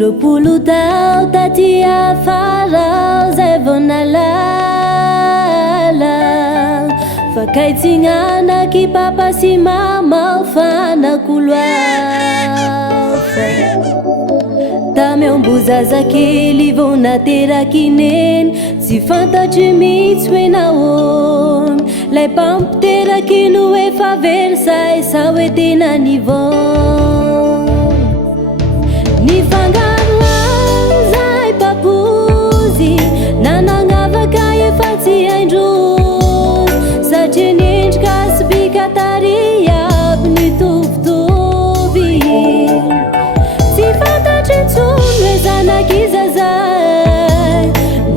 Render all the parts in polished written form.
roapolo tao taty afara zay vao nalala fakaitsinanaky papa sy mama fanako loafa tamy ambozazakely vao nateraky neny tsy fantatry mihitsy hoe nahoana lay mpampiteraky no efa versay sa hoe tena nivona nifangaro azay papozy nananavaka efa tsy haindrozy satria nendrika sy bikatary aby nitovitovy tsy fantatry ntsony hoe zanak'izazay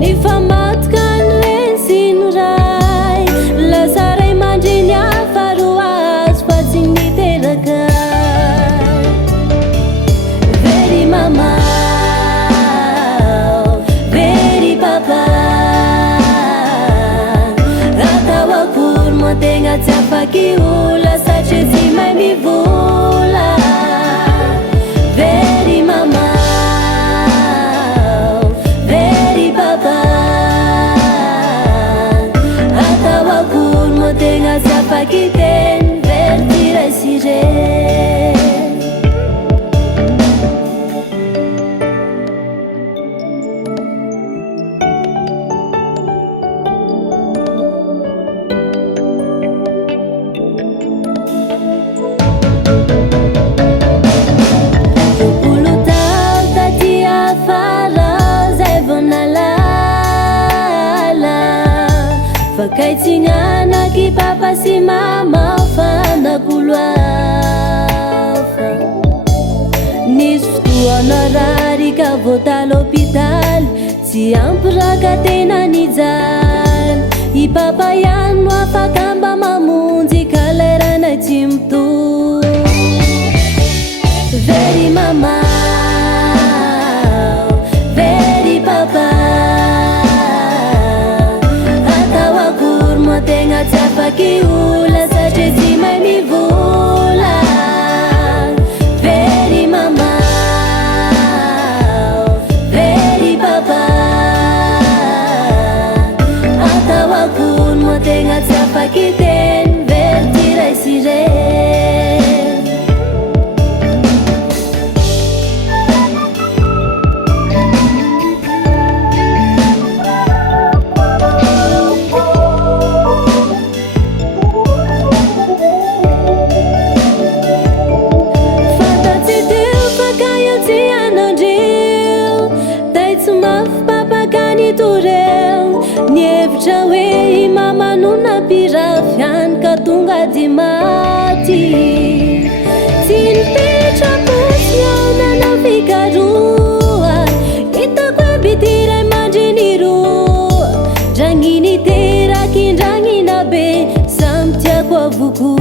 nifamatoka ny reny sy ny ray lasa ray mandreny afaro azy fa tsy niteraka very mama very papa atao akory moa tegna tsy afaky ola satria tsy mahay mivola very mama very papa atao akory moa tegna tsy afaky teny very tirasireny fakaitsinanaky papa sy mama fanako loafa nisy fotoana rary ka vota l'hôpitaly tsy ampiraka tena nijaly i papa ihany no afaka mba mamonjy ka leranay tsy mitohy very mama very papa tegna tsy afaky ola satria tsy mahay mivola very mama very papa atao akory moa tegna tsy afaky teny very tiraisireny nievitra hoe i mama no nampirafiany ka tonga dy maty tsy nipetraposy ao nanao fikaroa hitako aby ty ray mandreny roa dragny niteraky ndragnina be samy tiako avoko